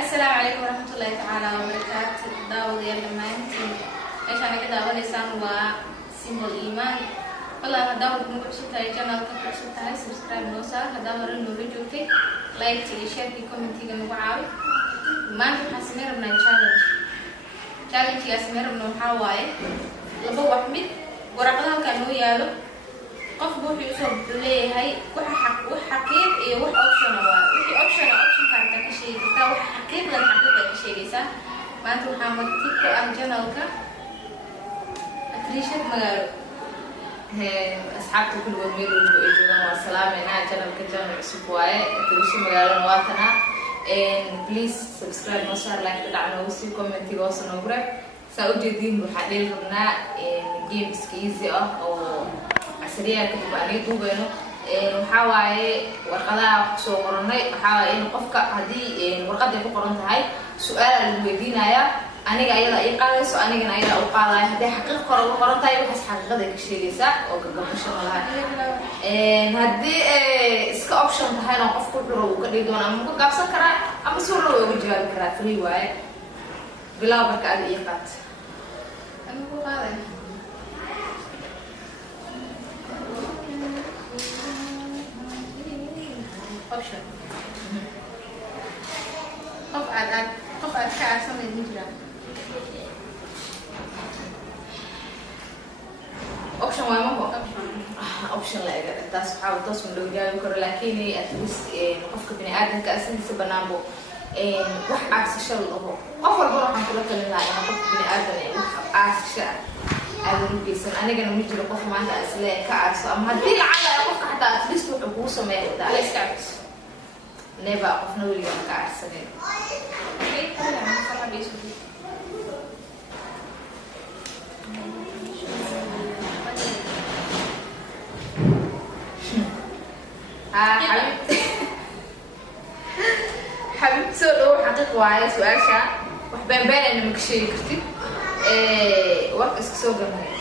السلام عليكم ورحمة الله تعالى وبركاته. داود يا دمانتين ايش انا كده اول انسان هو سيمبل ايمان. والله داود مو عشتها جنال كيف عشتها سبسكرايب نوصل هذا هو انه رجوتي لايك تي شير في كومنتي جنب عاوي ما انت حاسمير من تشالنج يا سمير من حواي لبو احمد ورقدها كانوا يالو qof wuxuu soo leeyahay waxa xaqiiq iyo wax option ah wixii option ka ka sheegaysa wax xaqiiqdan xaqiiqda ka sheegaysa maanta waxaan martid ku ah channelka Atrishad Magaalo asxaabta kulligood meel walba ay joogaan waa salaameynaa channelka cusub waaye Atrishad Magaalo waatana please subscribe noo share like dhacno si commentiga hoos noo gure saa u jeedin waxa dheel rabnaa games easy ah oo asriya kadib aan duubeyno waxa waaye warqadaha soo qoranay waxa waaye in qofka hadii warqad ay ku qoran tahay su'aal la weydiinaya aniga ayada ay qaadayso anigana ayada u qaadayo hadii xaqiiq qoran tahay waxa xaqiiqada ka sheegaysa oo gabasho malaha hadii iska option tahayna qofku wuxuu ka dhigi doona ama ku gaabsan karaa ama soo loo ugu jawaabi karaa free waaye bilaa barka aad iyo qaad ama ku qaaday option qof aad ka aasanayd ma jiraan option waa ma option la eega taas waxa uu taas loo jaabi karo laakiin at least qofka bini aadamka asintiisa banaanbo wax aasasho loo qof walba waxaan kula talin lahaa in qof bini aadam wax aasasho aadam geysan anigana ma jiro qof maanta isla ka aaso ama hadii lacag qofka xataa at least wuxuu ku sameeyaa taa iska never qofna weliga ka aarsanay حبيبتي سؤال حقيقي واعي سؤال شا وحبان أنا مكشي كرتي وقت اسكسو جمعي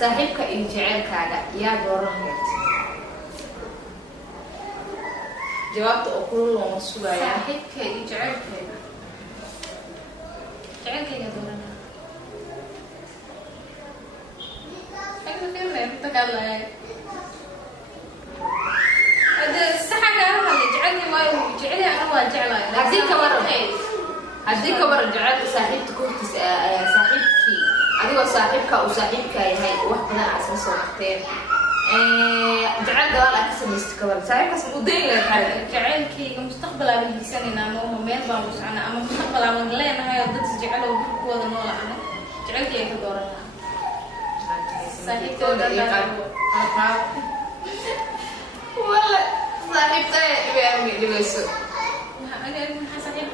صاحبك يجعلك على يا دوران هيك جوابت أقول له مصورة يا صاحبك يجعلك يا دوران أكيد كلمة تكلم هذا الصحة كلامها اللي جعلني ما يجعلها أنا ما جعلها هديك مرة جعلت صاحبتك كنت صاحبتي أديو صاحبك أو صاحبك هاي وحدنا عشان صوتين جعلت والله أكسب مستقبل صاحبك اسمه دين لك جعلك مستقبل أبي سنة أنا مين باموس أنا أما مستقبل أنا لين هاي ضد جعله وبركوا هذا نولا أنا جعلت يا كدورنا صاحبك والله صاحبتي بيعمل لي بس أنا صاحبتي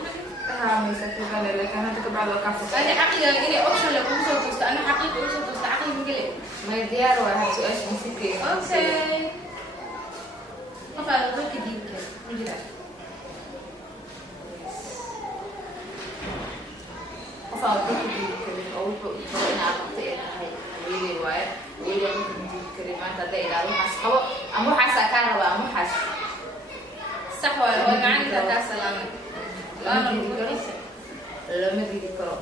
مسكتني لك انا تبع الكافه انا عقلي لي اوبشن لكم صوت انا حقيقي وصلت عقلي مقلب ما ديار ولا سؤال مسكي اوكي طبعا الوقت دي كده نجي طبعا الوقت دي كده او انا عرفت ايه هاي ويلي واي ويلي دي كلمات ده الى روح اصحابه امو حاسه كان بقى امو حاسه صح ولا عندك سلامه لما تيجي تقرأ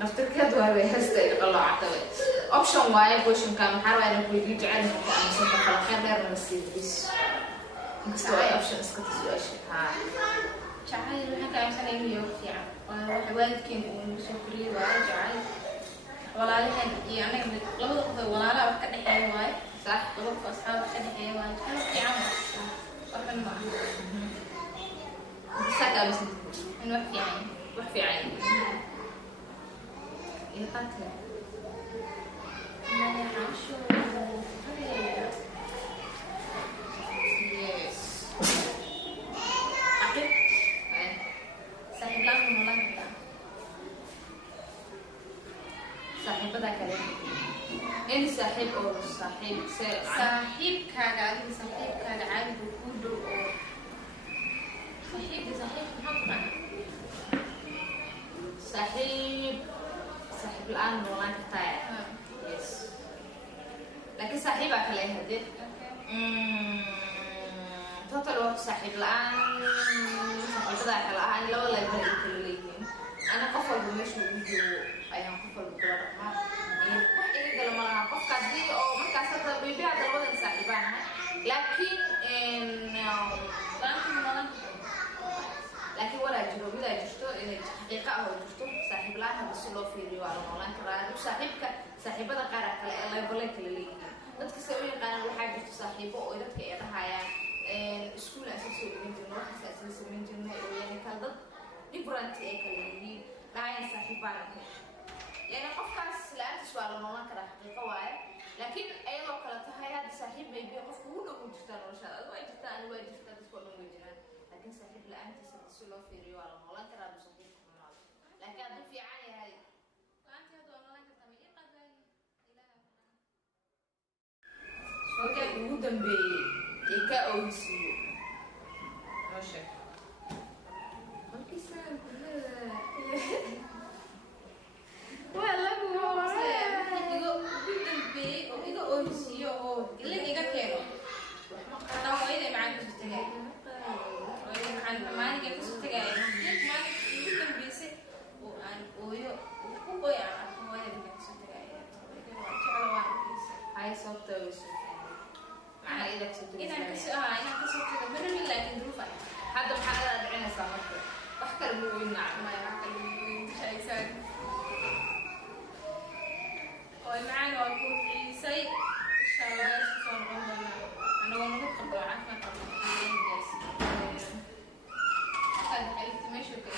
نفترض كده وهستي قلع عتبة option واي بوشن كان حرة أنا بيجي جعل مثلا خلاص غير من السيدس مستوى option اسكت سؤال ها جعل هكا مثلا يوم يعني والدكين وسكري وجعل ولا لحد يعني لو تقضي ولا لا وحد حيوان واي صح لو أصحاب حد حيوان كانوا في عمل وحن ما سكر بس إنه وحي عين وحي عين يقتل ما يعيشوا يس عقب صاحب لازم ولا كذا صاحب بدك إني صاحب أو صاحب صاحب كذا صاحب كذا عادي بكله صاحب محمد صاحب الآن والله كتايا يس صاحبة كله هدي total waa saaxiib la'aan saaxiibada kala ahaan laba la kala leeyihiin ana qof walba meesha uu joogo ayaan qof walba kala dhaqmaa wax iga gala ma laha qofka hadii oo markaas hadda bibi hadda labadan saaxiibaan laakiin walaa jiro midaa jirto inay xaqiiqa ah oo jirto saaxiib la'aan hadda si loo fiiriyo waa la noolaan karaa saaxiibada qaar kale ee level kala leeyihiin dadka soo yaqaan waxaa jirto saaxiibo oo dadka ay dhahayaan iskuul asasoo dhigin jirno waxaas asla samayn jirnay oo yani kala dad different ay kala yihiin dhahayaan saaxiibaan yani qofkaas la'aantiis waa la noolaan karaa xaqiiqo waaye laakiin ayadoo kale tahay hadda saaxiib maybe qofka ugu dhow jirtaa noloshaada ad waa jirtaa ani waa jirtaa dadka oo dhan way jiraan laakiin saaxiib la'aantiisa si loo fiiriyo waa la noolaan karaa buu saaxiibka xumaado laakiin hadduu fiican yahay la'aantii hadda waa noolaan kartaa ma ii qabaay halkan ugu dambeeyay ika oysiyo nooshe markiisaan waa lagu iga ugu dambeeyay oo iga oysiyo oo ilin iga keeno anaa hooyaday macaan kasoo tagay hooyaday macaan maalinka kasoo tagay maalinka ugu dambeysay oo aan ooyo u ooy aan arko hooyaday macaan kasoo tagay waa jecla waan arkaysa hay sababta oysiyo inaan kasoo tago marami laakiin duruufa hadda maxaa la dhicinaysaa marka wax kale muu weynaa maya wax kale muu weyn shaysan oo macaan waa ku xiisay insha Allah isku soo noqon doonaa anagoo nagu qabdo caafimaad qabno waxaad xaligta meesha ka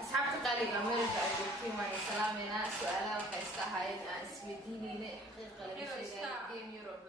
asxaabta qaaliga America ay joogtiin waan salaamaynaa su'aalaha waxay iska ahaayeen aan isweydiinayna xaqiiqa la sheegay game Europe